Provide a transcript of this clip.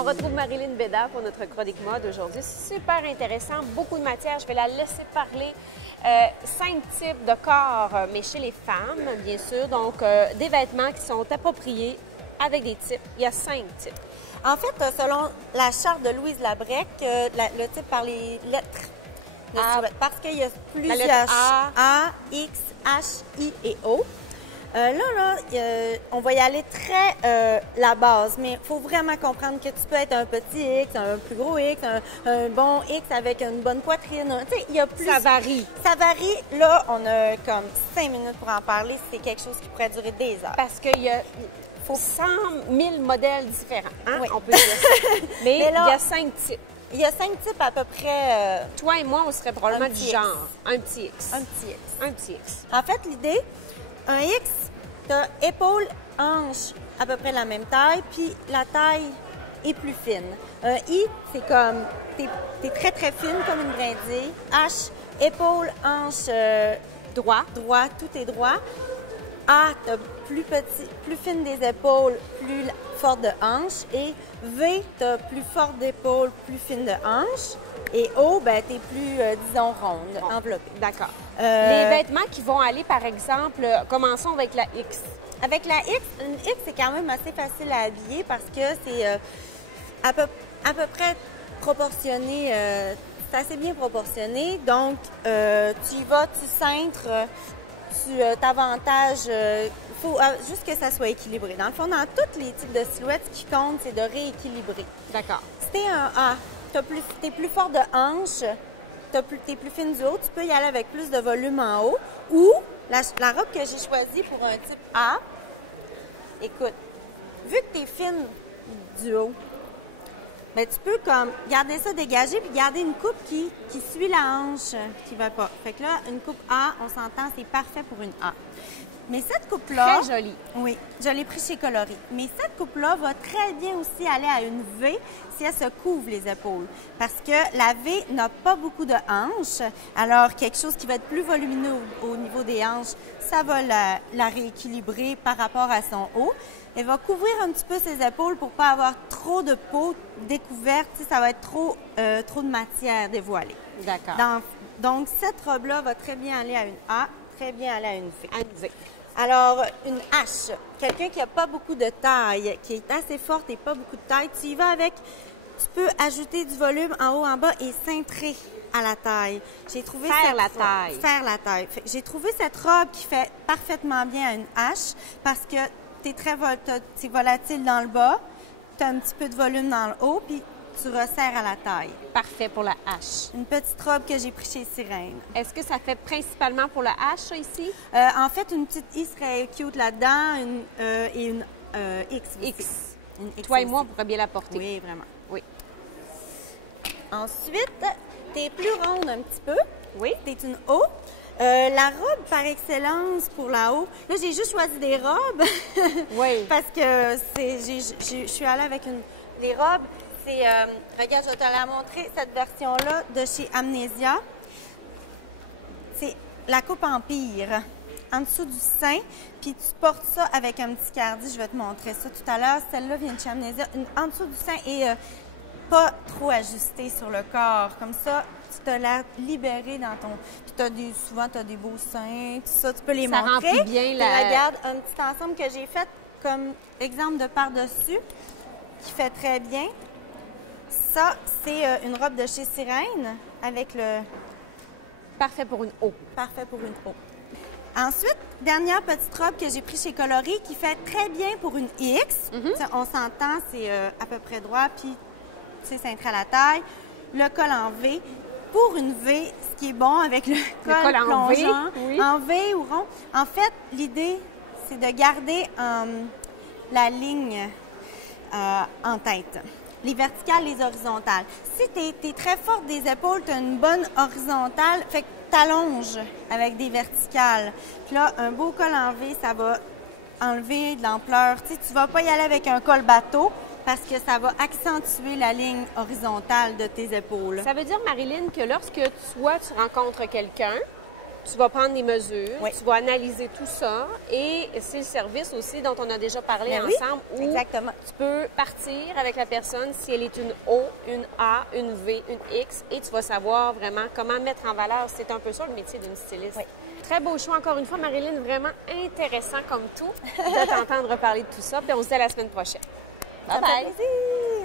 On retrouve Marilyn Bédard pour notre chronique mode aujourd'hui. Super intéressant, beaucoup de matière. Je vais la laisser parler. 5 types de corps, mais chez les femmes, bien sûr. Donc, des vêtements qui sont appropriés avec des types. Il y a 5 types. En fait, selon la charte de Louise Labrec, le type par les lettres de silhouette, parce qu'il y a plusieurs A, X, H, I et O. On va y aller très la base, mais il faut vraiment comprendre que tu peux être un petit X, un plus gros X, un bon X avec une bonne poitrine. Tu sais, il y a plus... Ça varie. Ça varie. Là, on a comme 5 minutes pour en parler. C'est quelque chose qui pourrait durer des heures. Parce qu'il y a 100 000 modèles différents. Hein? Oui. On peut dire ça. Mais là, il y a 5 types. Il y a 5 types à peu près... Toi et moi, on serait probablement du X. genre. Un petit X. Un petit X. Un petit X. En fait, l'idée, un X, t'as épaule, hanche, à peu près la même taille, puis la taille est plus fine. Un I, c'est comme, t'es très, très fine comme une brindille. H, épaule, hanche, droit, tout est droit. A, t'as plus petit, plus fine des épaules, plus forte de hanche. Et V, t'as plus forte d'épaule, plus fine de hanche. Et O, ben, t'es plus, disons, ronde, enveloppée. D'accord. Les vêtements qui vont aller, par exemple, commençons avec la X. Avec la X, une X, c'est quand même assez facile à habiller parce que c'est à peu près proportionné, c'est assez bien proportionné. Donc, tu y vas, tu cintres, tu t'avantages, il faut juste que ça soit équilibré. Dans le fond, dans tous les types de silhouettes, ce qui compte, c'est de rééquilibrer. D'accord. Si t'es un A, t'es plus fort de hanche, t'es plus fine du haut, tu peux y aller avec plus de volume en haut. Ou la robe que j'ai choisie pour un type A, écoute, vu que t'es fine du haut, ben tu peux comme garder ça dégagé puis garder une coupe qui suit la hanche, qui va pas. Fait que là, une coupe A, on s'entend, c'est parfait pour une A. Mais cette coupe-là... Très jolie. Oui, je l'ai pris chez Coloris. Mais cette coupe-là va très bien aussi aller à une V si elle se couvre les épaules. Parce que la V n'a pas beaucoup de hanches. Alors, quelque chose qui va être plus volumineux au niveau des hanches, ça va la rééquilibrer par rapport à son haut. Elle va couvrir un petit peu ses épaules pour pas avoir trop de peau découverte. Tu sais, ça va être trop de matière dévoilée. D'accord. Donc, cette robe-là va très bien aller à une A, très bien aller à une V. À une V. Alors, une H, quelqu'un qui n'a pas beaucoup de taille, qui est assez forte et pas beaucoup de taille, tu y vas avec, tu peux ajouter du volume en haut, en bas et cintrer à la taille. J'ai trouvé Faire la taille. J'ai trouvé cette robe qui fait parfaitement bien à une H parce que tu es très volatile dans le bas, tu as un petit peu de volume dans le haut, puis tu resserres à la taille. Parfait pour la H. Une petite robe que j'ai pris chez Sirène. Est-ce que ça fait principalement pour la H, ça, ici? En fait, une petite I serait cute là-dedans et une X aussi. X. Une X Toi et aussi. moi, on pourrait bien la porter. Oui, vraiment. Oui. Ensuite, tu es plus ronde un petit peu. Oui. Tu es une O. La robe par excellence pour la O. Là, j'ai juste choisi des robes. Oui. Parce que je suis allée avec les robes. C'est, regarde, je vais te la montrer, cette version-là de chez Amnesia. C'est la coupe Empire, en dessous du sein, puis tu portes ça avec un petit cardi. Je vais te montrer ça tout à l'heure. Celle-là vient de chez Amnesia, en dessous du sein et pas trop ajustée sur le corps. Comme ça, tu te l'air libéré dans ton... Puis souvent, tu as des beaux seins, tout ça, tu peux les ça montrer. Remplit bien la... Regarde, un petit ensemble que j'ai fait comme exemple de par-dessus, qui fait très bien. Ça, c'est une robe de chez Sirène avec le... Parfait pour une O. Parfait pour une O. Ensuite, dernière petite robe que j'ai pris chez Coloris qui fait très bien pour une X. On s'entend, c'est à peu près droit, puis c'est cintré à la taille. Le col en V. Pour une V, ce qui est bon avec le col plongeant, en V ou rond, en fait, l'idée, c'est de garder la ligne en tête. Les verticales, les horizontales. Si tu es très forte des épaules, tu as une bonne horizontale, fait que tu allonges avec des verticales. Puis là, un beau col en V, ça va enlever de l'ampleur. Tu sais, tu vas pas y aller avec un col bateau parce que ça va accentuer la ligne horizontale de tes épaules. Ça veut dire, Marilyn, que lorsque toi, tu rencontres quelqu'un, Tu vas prendre les mesures, Oui. tu vas analyser tout ça et c'est le service aussi dont on a déjà parlé Ben oui, ensemble où exactement. tu peux partir avec la personne si elle est une O, une A, une V, une X et tu vas savoir vraiment comment mettre en valeur. C'est un peu ça le métier d'une styliste. Oui. Très beau choix encore une fois, Marilyn, vraiment intéressant comme tout de t'entendre parler de tout ça. Puis on se dit à la semaine prochaine. Bye bye!